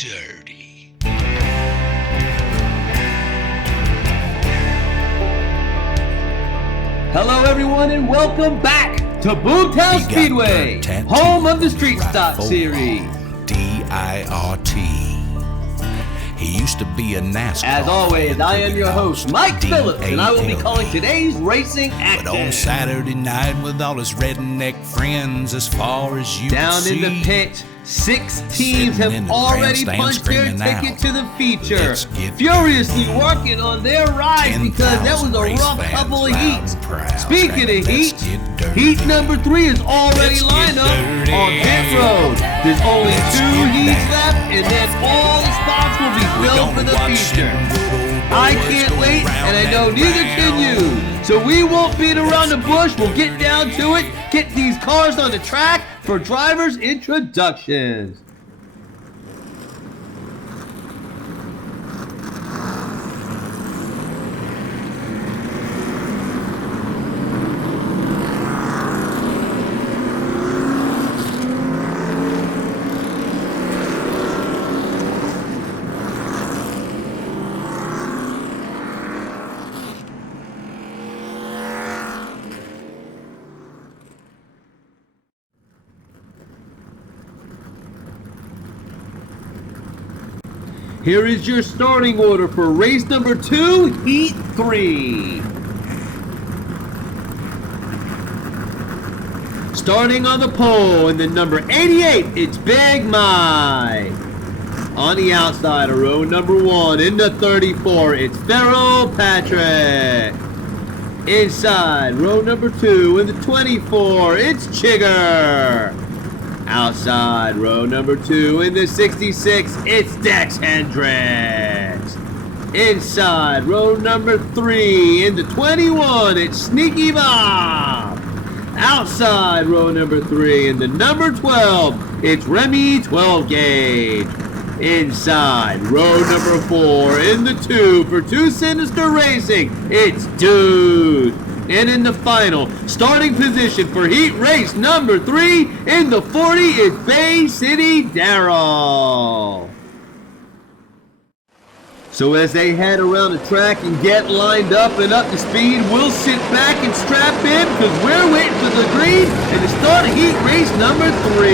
dirty. Hello everyone and welcome back to Boomtown Speedway, home of the Street Stock Series. D-I-R-T. He used to be a NASCAR. As always, I am your host, Mike Phillips, and I will be calling today's racing action. But on Saturday night with all his redneck friends, as far as you down can in the see, pit, 6 teams have already punched their ticket to the feature, Let's get furiously working on their ride because that was a rough couple of heats. Speaking of heats, heat number 3 is already lined up on pit road. There's only 2 heats left, and then all the spots will be filled for the feature. I can't wait, and I know neither can you. So we won't beat around the bush. We'll get down to it, get these cars on the track for drivers' introductions. Here is your starting order for race number 2, heat 3. Starting on the pole in the number 88, it's Big Mike. On the outside of row number 1 in the 34, it's Feral Patrick. Inside row number 2 in the 24, it's Chigger. Outside row number 2 in the 66, it's Dex Hendricks. Inside row number 3 in the 21, it's Sneaky Bob. Outside row number 3 in the number 12, it's Remy 12 gauge. Inside row number 4 in the 2 for 2 Sinister Racing, it's Dude. And in the final, starting position for heat race number 3 in the 40 is Bay City Darrell. So as they head around the track and get lined up and up to speed, we'll sit back and strap in because we're waiting for the green and to start heat race number 3.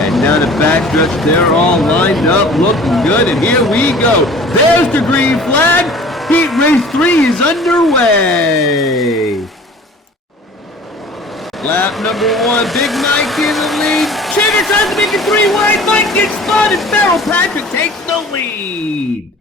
And down the backstretch, they're all lined up, looking good, and here we go. There's the green flag. Heat race 3 is underway. Lap number 1, Big Mike in the lead. Chigger tries to make it 3 wide. Mike gets spotted. Feral Patrick takes the lead.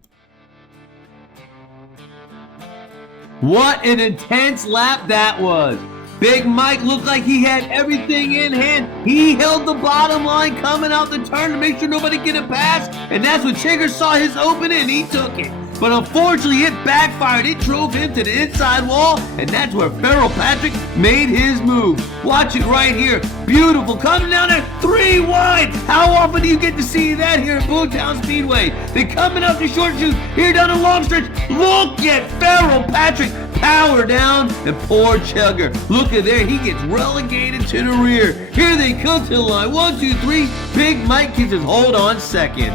What an intense lap that was. Big Mike looked like he had everything in hand. He held the bottom line coming out the turn to make sure nobody get a pass. And that's when Chigger saw his opening and he took it. But unfortunately, it backfired. It drove him to the inside wall, and that's where Feral Patrick made his move. Watch it right here. Beautiful. Coming down there, 3 wide. How often do you get to see that here at Boomtown Speedway? They coming up the short shoes here down the long stretch. Look at Feral Patrick. Power down, and poor Chugger. Look at there. He gets relegated to the rear. Here they come to the line. 1, 2, 3. Big Mike keeps his hold on second.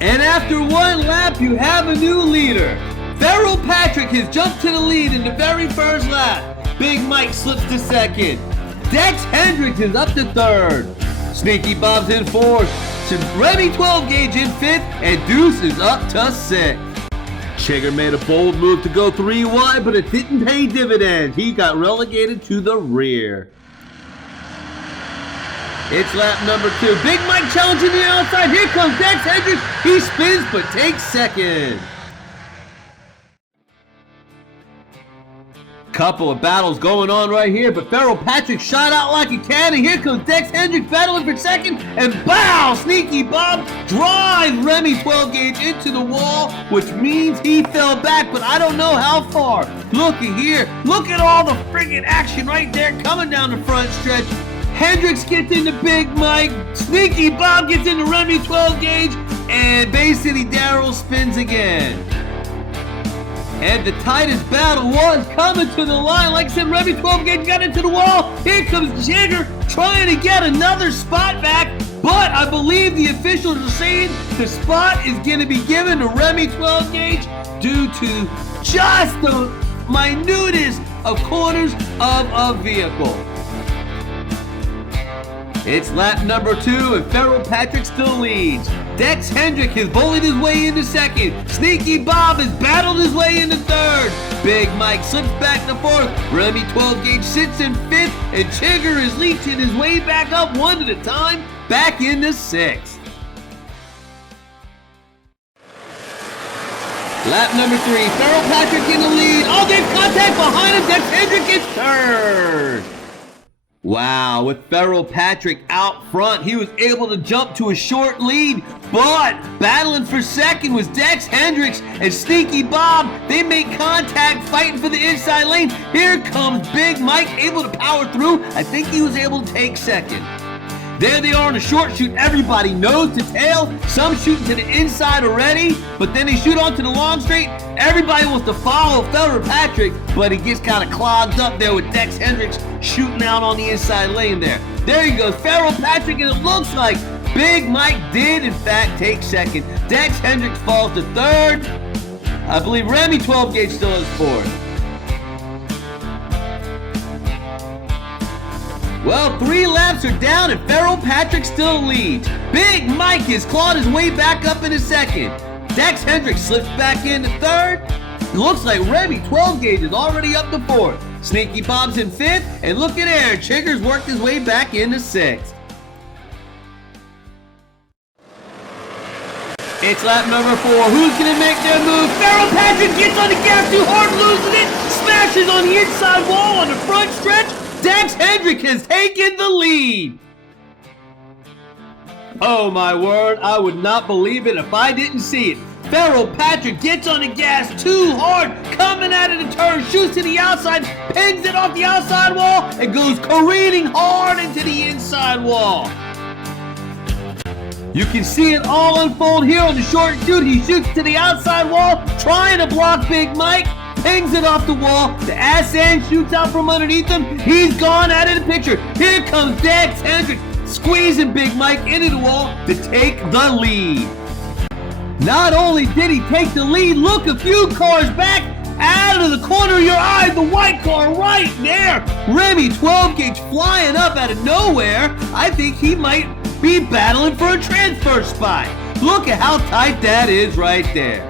And after 1 lap, you have a new leader. Feral Patrick has jumped to the lead in the very first lap. Big Mike slips to second. Dex Hendricks is up to third. Sneaky Bob's in fourth. Remy 12 gauge in fifth. And Deuce is up to 6th. Chigger made a bold move to go 3 wide, but it didn't pay dividends. He got relegated to the rear. It's lap number 2. Big Mike challenging the outside. Here comes Dex Hendricks. He spins but takes second. Couple of battles going on right here, but Feral Patrick shot out like a cannon. Here comes Dex Hendricks battling for second, and bow! Sneaky Bob drives Remy 12 gauge into the wall, which means he fell back, but I don't know how far. Look at here. Look at all the friggin' action right there coming down the front stretch. Hendricks gets into Big Mike. Sneaky Bob gets into Remy 12 gauge, and Bay City Darrell spins again. And the tightest battle was coming to the line. Like I said, Remy 12 Gauge got into the wall. Here comes Jigger trying to get another spot back. But I believe the officials are saying the spot is going to be given to Remy 12 Gauge due to just the minutest of corners of a vehicle. It's lap number 2 and Feral Patrick still leads. Dex Hendrick has bullied his way into second. Sneaky Bob has battled his way into third. Big Mike slips back to fourth. Remy 12 Gauge sits in fifth. And Chigger is leeching his way back up one at a time, back into sixth. Lap number 3, Feral Patrick in the lead. Oh, they've contact behind him. Dex Hendrick is third. Wow, with Feral Patrick out front, he was able to jump to a short lead, but battling for second was Dex Hendricks and Sneaky Bob. They make contact, fighting for the inside lane. Here comes Big Mike, able to power through. I think he was able to take second. There they are on a short shoot. Everybody nose to tail. Some shooting to the inside already, but then they shoot onto the long straight. Everybody wants to follow Feral Patrick, but he gets kind of clogged up there with Dex Hendricks shooting out on the inside lane there. There he goes, Feral Patrick, and it looks like Big Mike did, in fact, take second. Dex Hendricks falls to third. I believe Remy 12 Gauge still is fourth. Well, 3 laps are down and Feral Patrick still leads. Big Mike has clawed his way back up into second. Dex Hendricks slips back into third. It looks like Remy 12 Gauge is already up to fourth. Sneaky Bob's in fifth, and look at there, Chigger's worked his way back into sixth. It's lap number 4. Who's gonna make their move? Feral Patrick gets on the gas too hard, losing it, smashes on the inside wall on the front stretch. Dex Hendrick has taken the lead. Oh my word, I would not believe it if I didn't see it. Feral Patrick gets on the gas too hard, coming out of the turn, shoots to the outside, pings it off the outside wall, and goes careening hard into the inside wall. You can see it all unfold here on the short shoot. He shoots to the outside wall, trying to block Big Mike. Pings it off the wall. The ass end shoots out from underneath him. He's gone out of the picture. Here comes Dex Hendricks squeezing Big Mike into the wall to take the lead. Not only did he take the lead, look a few cars back out of the corner of your eye. The white car right there. Remy 12 Gauge flying up out of nowhere. I think he might be battling for a transfer spot. Look at how tight that is right there.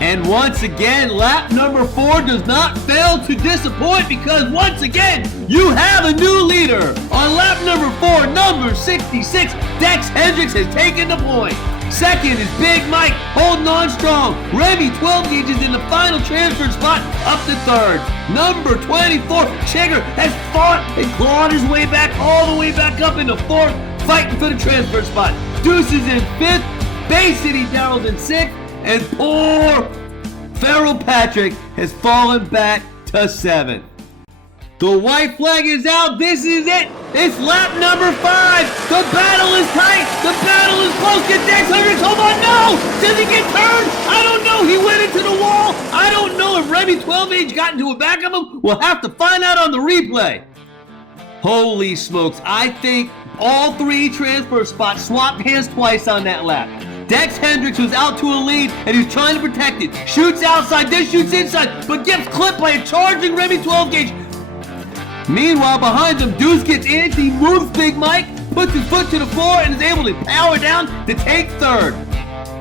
And once again, lap number 4 does not fail to disappoint because once again, you have a new leader. On lap number 4, number 66, Dex Hendricks has taken the point. Second is Big Mike holding on strong. Remy 12 Gauge is in the final transfer spot up to third. Number 24, Chigger has fought and clawed his way back all the way back up into fourth, fighting for the transfer spot. Deuce is in fifth, Bay City Daryl's in sixth, and poor Feral Patrick has fallen back to seventh. The white flag is out. This is it. It's lap number 5. The battle is tight. The battle is close. Get Dex Hendricks. Hold on. No. Does he get turned? I don't know. He went into the wall. I don't know if Remy 12 Gauge got into a back of him. We'll have to find out on the replay. Holy smokes. I think all 3 transfer spots swapped hands twice on that lap. Dex Hendricks was out to a lead, and he's trying to protect it. Shoots outside, then shoots inside, but gets clipped by a charging Remy 12 Gauge. Meanwhile, behind him, Deuce gets in, he moves Big Mike, puts his foot to the floor, and is able to power down to take third.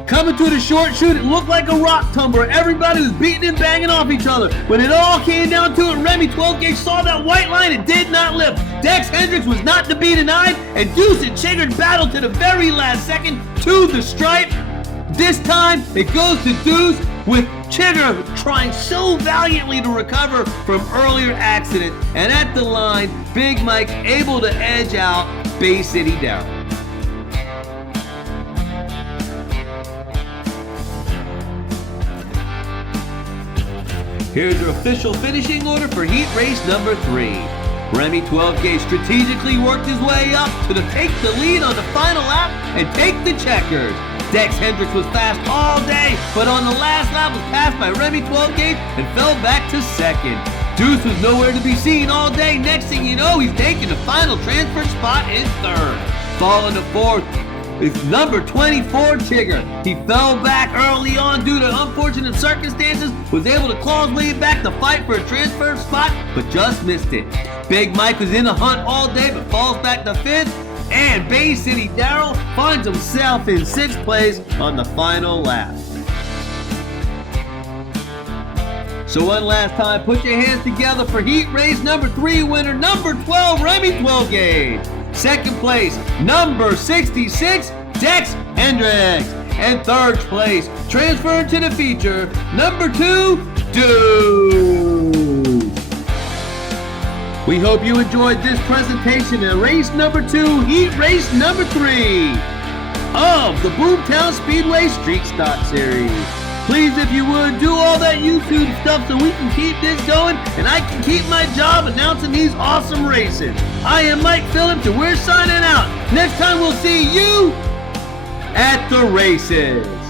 Coming to the short shoot, it looked like a rock tumbler. Everybody was beating and banging off each other. When it all came down to it, Remy 12 Gauge saw that white line and did not lift. Dex Hendricks was not to be denied, and Deuce and Chigger battled to the very last second to the stripe. This time, it goes to Deuce, with Chigger trying so valiantly to recover from earlier accident. And at the line, Big Mike able to edge out Bay City Daryl. Here's your official finishing order for heat race number 3. Remy 12 Gauge strategically worked his way up to take the lead on the final lap and take the checkers. Dex Hendricks was fast all day, but on the last lap was passed by Remy 12 gauge and fell back to second. Deuce was nowhere to be seen all day. Next thing you know, he's taking the final transfer spot in third. Falling to fourth is number 24, Tigger. He fell back early on due to unfortunate circumstances, was able to claw his way back to fight for a transfer spot, but just missed it. Big Mike was in the hunt all day, but falls back to fifth. And Bay City Darrell finds himself in sixth place on the final lap. So one last time, put your hands together for heat race number 3 winner, number 12, Remy 12 gauge. Second place, number 66, Dex Hendricks. And third place, transferring to the feature, number 2, Deuce. We hope you enjoyed this presentation at race number 2, heat race number 3 of the Boomtown Speedway Street Stock Series. Please, if you would, do all that YouTube stuff so we can keep this going and I can keep my job announcing these awesome races. I am Mike Phillips and we're signing out. Next time we'll see you at the races.